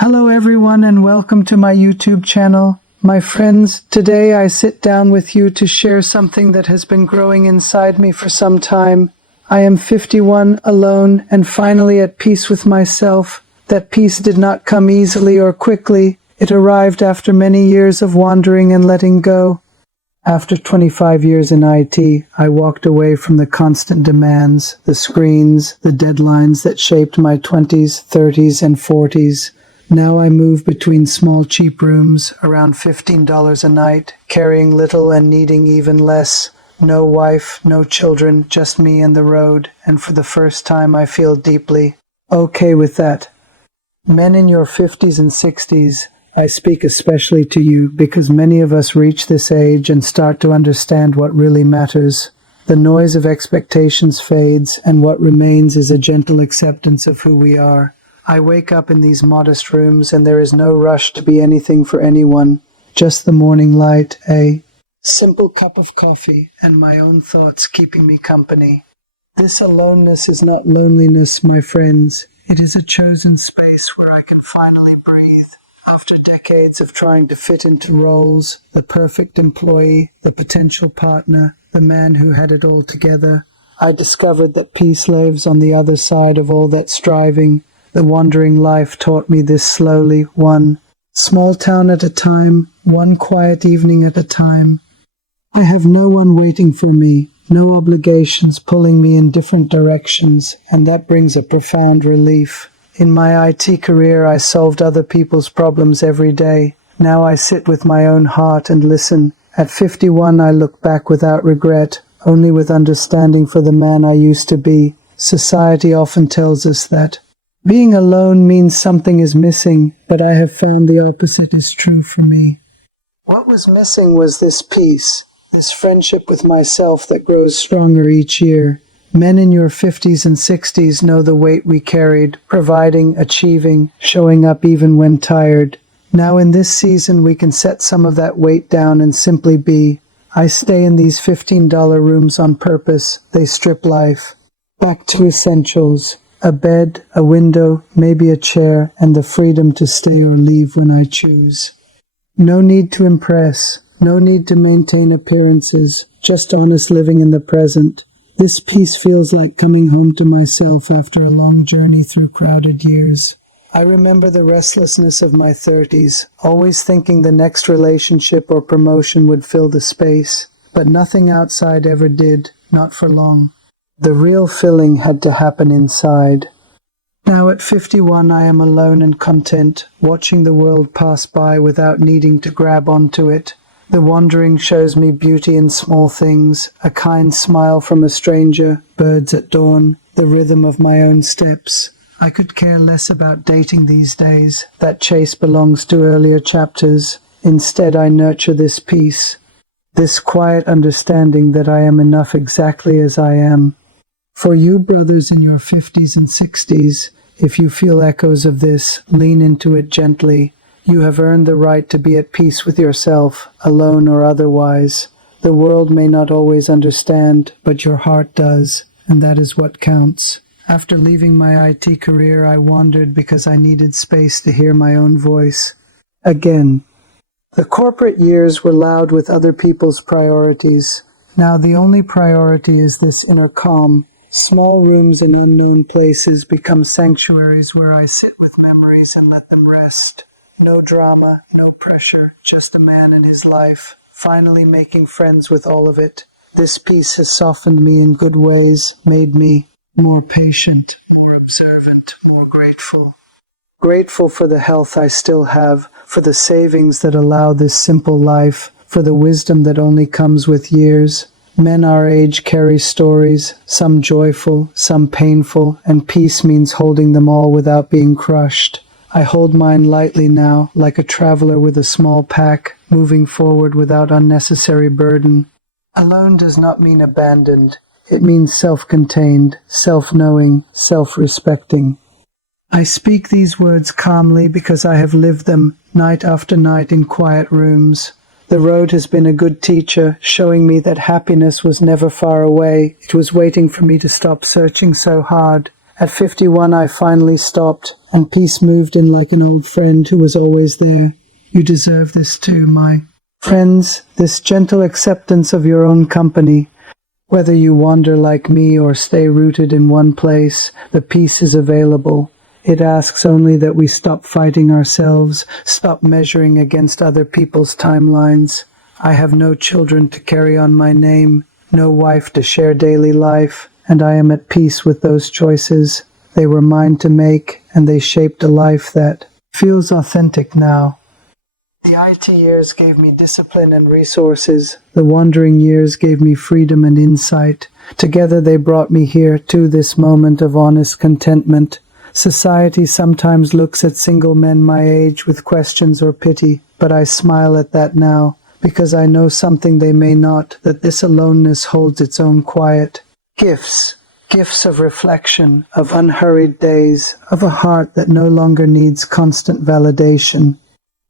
Hello everyone and welcome to my YouTube channel. My friends, today I sit down with you to share something that has been growing inside me for some time. I am 51, alone, and finally at peace with myself. That peace did not come easily or quickly. It arrived after many years of wandering and letting go. After 25 years in IT, I walked away from the constant demands, the screens, the deadlines that shaped my 20s, 30s, and 40s. Now I move between small cheap rooms, around $15 a night, carrying little and needing even less. No wife, no children, just me and the road, and for the first time I feel deeply okay with that. Men in your 50s and 60s, I speak especially to you because many of us reach this age and start to understand what really matters. The noise of expectations fades, and what remains is a gentle acceptance of who we are. I wake up in these modest rooms and there is no rush to be anything for anyone, just the morning light, a simple cup of coffee, and my own thoughts keeping me company. This aloneness is not loneliness, my friends. It is a chosen space where I can finally breathe. After decades of trying to fit into roles, the perfect employee, the potential partner, the man who had it all together, I discovered that peace lives on the other side of all that striving. The wandering life taught me this slowly, one small town at a time, one quiet evening at a time. I have no one waiting for me, no obligations pulling me in different directions, and that brings a profound relief. In my IT career, I solved other people's problems every day. Now I sit with my own heart and listen. At 51, I look back without regret, only with understanding for the man I used to be. Society often tells us that being alone means something is missing, but I have found the opposite is true for me. What was missing was this peace, this friendship with myself that grows stronger each year. Men in your 50s and 60s know the weight we carried, providing, achieving, showing up even when tired. Now in this season we can set some of that weight down and simply be. I stay in these $15 rooms on purpose. They strip life back to essentials. A bed, a window, maybe a chair, and the freedom to stay or leave when I choose. No need to impress, no need to maintain appearances, just honest living in the present. This peace feels like coming home to myself after a long journey through crowded years. I remember the restlessness of my 30s, always thinking the next relationship or promotion would fill the space, but nothing outside ever did, not for long. The real filling had to happen inside. Now at 51 I am alone and content, watching the world pass by without needing to grab onto it. The wandering shows me beauty in small things, a kind smile from a stranger, birds at dawn, the rhythm of my own steps. I could care less about dating these days. That chase belongs to earlier chapters. Instead I nurture this peace, this quiet understanding that I am enough exactly as I am. For you brothers in your 50s and 60s, if you feel echoes of this, lean into it gently. You have earned the right to be at peace with yourself, alone or otherwise. The world may not always understand, but your heart does, and that is what counts. After leaving my IT career, I wandered because I needed space to hear my own voice. Again, the corporate years were loud with other people's priorities. Now the only priority is this inner calm. Small rooms in unknown places become sanctuaries where I sit with memories and let them rest. No drama, no pressure, just a man and his life, finally making friends with all of it. This peace has softened me in good ways, made me more patient, more observant, more grateful. Grateful for the health I still have, for the savings that allow this simple life, for the wisdom that only comes with years. Men our age carry stories, some joyful, some painful, and peace means holding them all without being crushed. I hold mine lightly now, like a traveler with a small pack, moving forward without unnecessary burden. Alone does not mean abandoned. It means self-contained, self-knowing, self-respecting. I speak these words calmly because I have lived them night after night in quiet rooms. The road has been a good teacher, showing me that happiness was never far away. It was waiting for me to stop searching so hard. At 51, I finally stopped. and peace moved in like an old friend who was always there. You deserve this too, my friends, this gentle acceptance of your own company. Whether you wander like me or stay rooted in one place, the peace is available. It asks only that we stop fighting ourselves, stop measuring against other people's timelines. I have no children to carry on my name, no wife to share daily life, and I am at peace with those choices. They were mine to make, and they shaped a life that feels authentic now. The IT years gave me discipline and resources. The wandering years gave me freedom and insight. Together they brought me here to this moment of honest contentment. Society sometimes looks at single men my age with questions or pity, but I smile at that now, because I know something they may not, that this aloneness holds its own quiet. Gifts of reflection, of unhurried days, of a heart that no longer needs constant validation.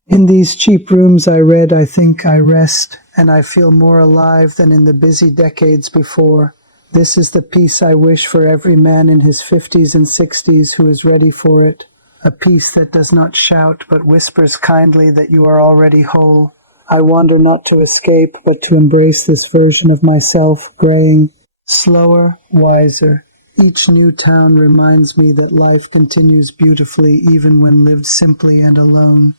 In these cheap rooms I read, I think, I rest, and I feel more alive than in the busy decades before. This is the peace I wish for every man in his 50s and 60s who is ready for it. A peace that does not shout, but whispers kindly that you are already whole. I wander not to escape, but to embrace this version of myself, graying slower, wiser. Each new town reminds me that life continues beautifully even when lived simply and alone.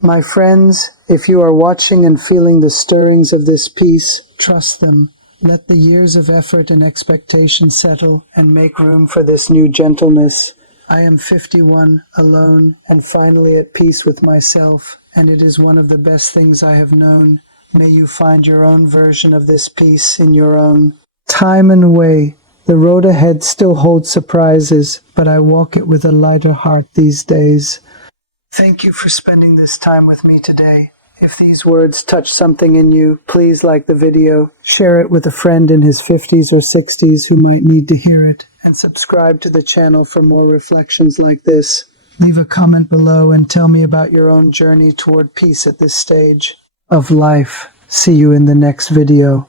My friends, if you are watching and feeling the stirrings of this peace, trust them. Let the years of effort and expectation settle and make room for this new gentleness. I am 51, alone, and finally at peace with myself, and it is one of the best things I have known. May you find your own version of this peace in your own time and way. The road ahead still holds surprises, but I walk it with a lighter heart these days. Thank you for spending this time with me today. If these words touch something in you, please like the video, share it with a friend in his 50s or 60s who might need to hear it, and subscribe to the channel for more reflections like this. Leave a comment below and tell me about your own journey toward peace at this stage of life. See you in the next video.